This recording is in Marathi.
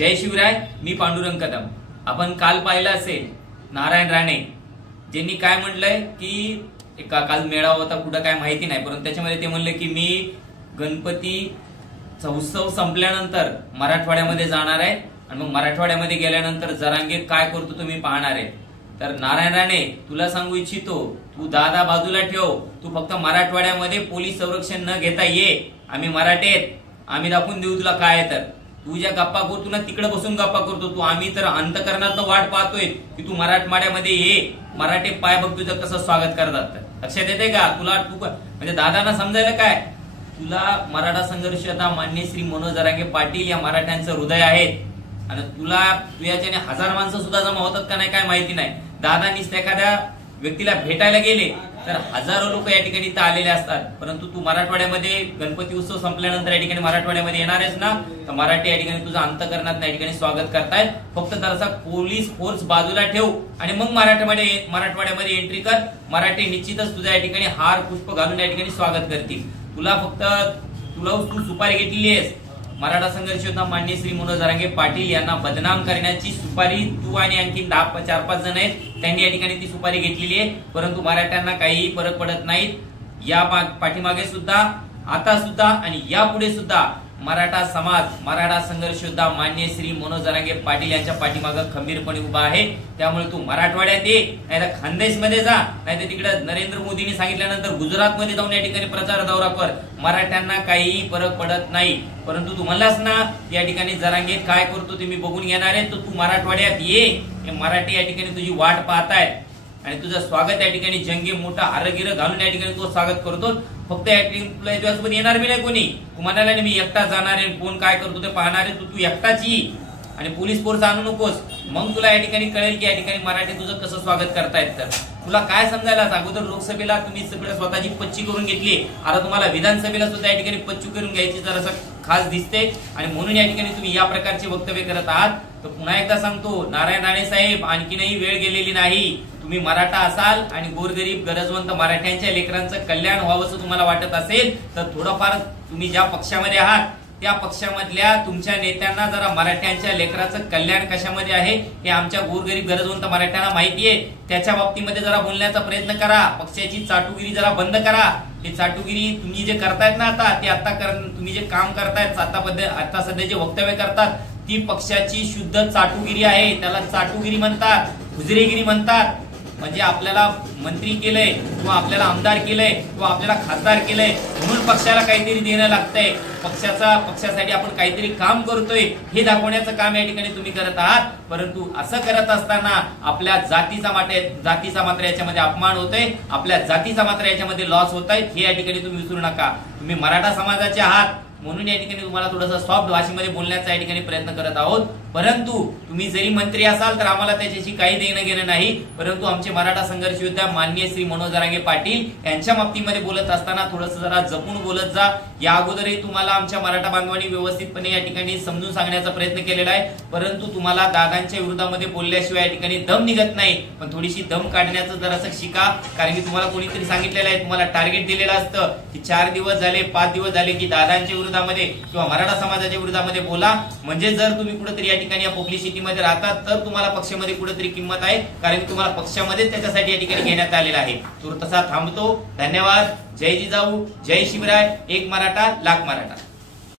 जय शिवराय. मी पांडुरंग कदम. आपण काल पाहिलं असेल नारायण राणे ज्यांनी काय म्हटलंय की काल मेळावा होता कुठं काय माहिती नाही, परंतु त्याच्यामध्ये ते म्हणले की मी गणपतीचा उत्सव संपल्यानंतर मराठवाड्यामध्ये जाणार आहे आणि मग मराठवाड्यामध्ये गेल्यानंतर जरांगे काय करतो तुम्ही पाहणार आहे. तर नारायण राणे तुला सांगू इच्छितो, तू दादा बाजूला ठेव. तू फक्त मराठवाड्यामध्ये पोलीस संरक्षण न घेता ये. आम्ही मराठेत, आम्ही दाखवून देऊ तुला काय आहे. तर तू ज्या गप्पा करतो ना तिकडे बसून गप्पा करतो तू. आम्ही तर अंतकरणात वाट पाहतोय की तू मराठवाड्यामध्ये ये. मराठे पाय बघ तुझं कसं स्वागत करतात. लक्षात येते का तुला? तू म्हणजे दादांना समजायला काय, तुला मराठा संघर्ष मान्य श्री मनोज जरांगे पाटील या मराठ्यांचं हृदय आहे आणि तुला तुझ्याच्याने हजार माणसं सुद्धा जमा होतात का नाही काय माहिती नाही. दादांनीच एखाद्या व्यक्तीला भेटायला गेले तर हजारो लोक या ठिकाणी इथं आलेले असतात, परंतु तू मराठवाड्यामध्ये गणपती उत्सव संपल्यानंतर या ठिकाणी मराठवाड्यामध्ये येणार आहेस ना, तर मराठी या ठिकाणी तुझं अंतकरणात या ठिकाणी स्वागत करतायत. फक्त जरासा पोलीस फोर्स बाजूला ठेव आणि मग मराठवाड्यामध्ये एंट्री कर. मराठी निश्चितच तुझ्या या ठिकाणी हार पुष्प घालून या ठिकाणी स्वागत करतील. तू सुपारी घेतलेली आहेस. मराठा संघर्ष योद्धा मान्य श्री मनोज जरांगे पाटील यांना बदनाम करण्याची सुपारी तू आणि आणखी 4-5 जण आहेत त्यांनी या ठिकाणी ती सुपारी घेतलेली आहे, परंतु मराठ्यांना काहीही फरक पडत नाही. या पाठीमागे सुद्धा, आता सुद्धा आणि यापुढे सुद्धा मराठा समाज, मराठा संघर्ष योद्धा मान्य श्री मनोज जरांगे पाटील यांच्या पाठीमागे खंबीरपणे उभा आहे. त्यामुळे तू मराठवाड्यात ये, नाहीतर खानदेश मध्ये जा, नाहीतर तिकडे नरेंद्र मोदींनी सांगितल्यानंतर गुजरात मध्ये जाऊन या ठिकाणी प्रचार दौरा कर. मराठ्यांना काहीही फरक पडत नाही. परंतु तू म्हणलास ना या ठिकाणी जरांगे काय करतो ते मी बघून घेणार आहे, तर तू मराठवाड्यात ये. मराठी या ठिकाणी तुझी वाट पाहताय आणि तुझं स्वागत या ठिकाणी जंगी मोठा आरगिर घालून या ठिकाणी तो स्वागत करतो. फक्त तुला याच्यासोबत येणार बी नाही कोणी. तू म्हणाला मी एकटा जाणार आहे, कोण काय करतो ते पाहणार आहे. तू एकटाच ये आणि पोलीस फोर्स आणू नकोस. मग तुला या ठिकाणी कळेल की या ठिकाणी मराठी तुझं कसं स्वागत करतायत. तर तुला काय समजायला, अगोदर लोकसभेला तुम्ही सगळं स्वतःची पच्ची करून घेतली, आता तुम्हाला विधानसभेला सुद्धा या ठिकाणी पच्ची करून घ्यायची जरासं खास दिसते आणि म्हणून या ठिकाणी तुम्ही या प्रकारचे वक्तव्य करत आहात. तर पुन्हा एकदा सांगतो नारायण राणे साहेब, आणखीनही वेळ गेलेली नाही. तुम्ही मराठा असाल आणि गोरगरीब गरजवंत मराठ्यांच्या लेकरांचं कल्याण व्हावं असं तुम्हाला वाटत असेल तर थोडंफार तुम्ही ज्या पक्षामध्ये आहात त्या पक्षामधल्या तुमच्या नेत्यांना जरा मराठ्यांच्या लेकराचं कल्याण कशामध्ये आहे हे आमच्या गोरगरीब गरजवंत मराठ्यांना माहिती आहे. त्याच्या बाबतीमध्ये जरा बोलण्याचा प्रयत्न करा. पक्षाची चाटुगिरी जरा बंद करा. हे चाटुगिरी तुम्ही जे करतायत ना आता तुम्ही जे काम करतायत आता सध्या जे वक्तव्य करतात ती पक्षाची शुद्ध चाटुगिरी आहे. त्याला चाटुगिरी म्हणतात, हुजरेगिरी म्हणतात. म्हणजे आपल्याला मंत्री केलंय किंवा आपल्याला आमदार केलंय किंवा आपल्याला खासदार केलंय म्हणून पक्षाला काहीतरी देणं लागतंय, पक्षासाठी आपण काहीतरी काम करतोय हे दाखवण्याचं काम या ठिकाणी तुम्ही करत आहात. परंतु असं करत असताना आपल्या जातीचा मात्र याच्यामध्ये अपमान होतोय, आपल्या जातीचा मात्र याच्यामध्ये लॉस होत आहे हे या ठिकाणी तुम्ही विसरू नका. तुम्ही मराठा समाजाचे आहात म्हणून या ठिकाणी तुम्हाला थोडंसं सॉफ्ट भाषेमध्ये बोलण्याचा या ठिकाणी प्रयत्न करत आहोत. परंतु तुम्ही जरी मंत्री असाल तर आम्हाला त्याच्याशी काही देणं घेणं नाही. परंतु आमचे मराठा संघर्ष योद्धा माननीय श्री मनोज जरांगे पाटील यांच्या बाबतीमध्ये बोलत असताना थोडंसं जरा जपून बोलत जा. या अगोदरही तुम्हाला आमच्या मराठा बांधवांनी व्यवस्थितपणे या ठिकाणी समजून सांगण्याचा प्रयत्न केलेला आहे, परंतु तुम्हाला दादांच्या विरोधामध्ये बोलल्याशिवाय या ठिकाणी दम निघत नाही. पण थोडीशी दम काढण्याचं जरासं शिका, कारण की तुम्हाला कोणीतरी सांगितलेलं आहे, तुम्हाला टार्गेट दिलेलं असतं की 4 दिवस झाले 5 दिवस झाले की दादांच्या विरोधामध्ये किंवा मराठा समाजाच्या विरोधामध्ये बोला. म्हणजे जर तुम्ही कुठेतरी या ठिकाणी या पब्लिसिटीमध्ये राहतात तर तुम्हाला पक्षामध्ये कुठेतरी किंमत आहे, कारण की तुम्हाला पक्षामध्ये त्याच्यासाठी या ठिकाणी घेण्यात आलेला आहे. तो तसा थांबतो. धन्यवाद. जय जिजाऊ, जय शिवराय. एक मराठा लाख मराठा.